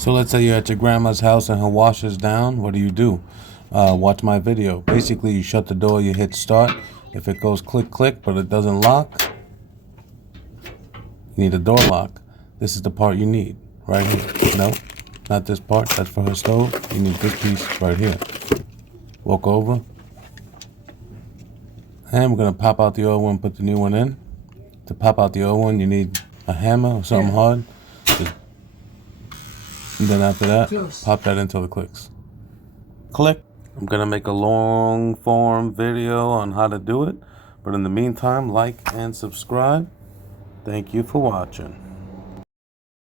So let's say you're at your grandma's house and her washer's down. What do? Watch my video. Basically, you shut the door, you hit start. If it goes click, click, but it doesn't lock, you need a door lock. This is the part you need, right here. No, not this part. That's for her stove. You need this piece right here. Walk over. And we're going to pop out the old one, put the new one in. To pop out the old one, you need a hammer or something hard. And then after that, pop that until it clicks. Click. I'm going to make a long form video on how to do it. But in the meantime, like and subscribe. Thank you for watching.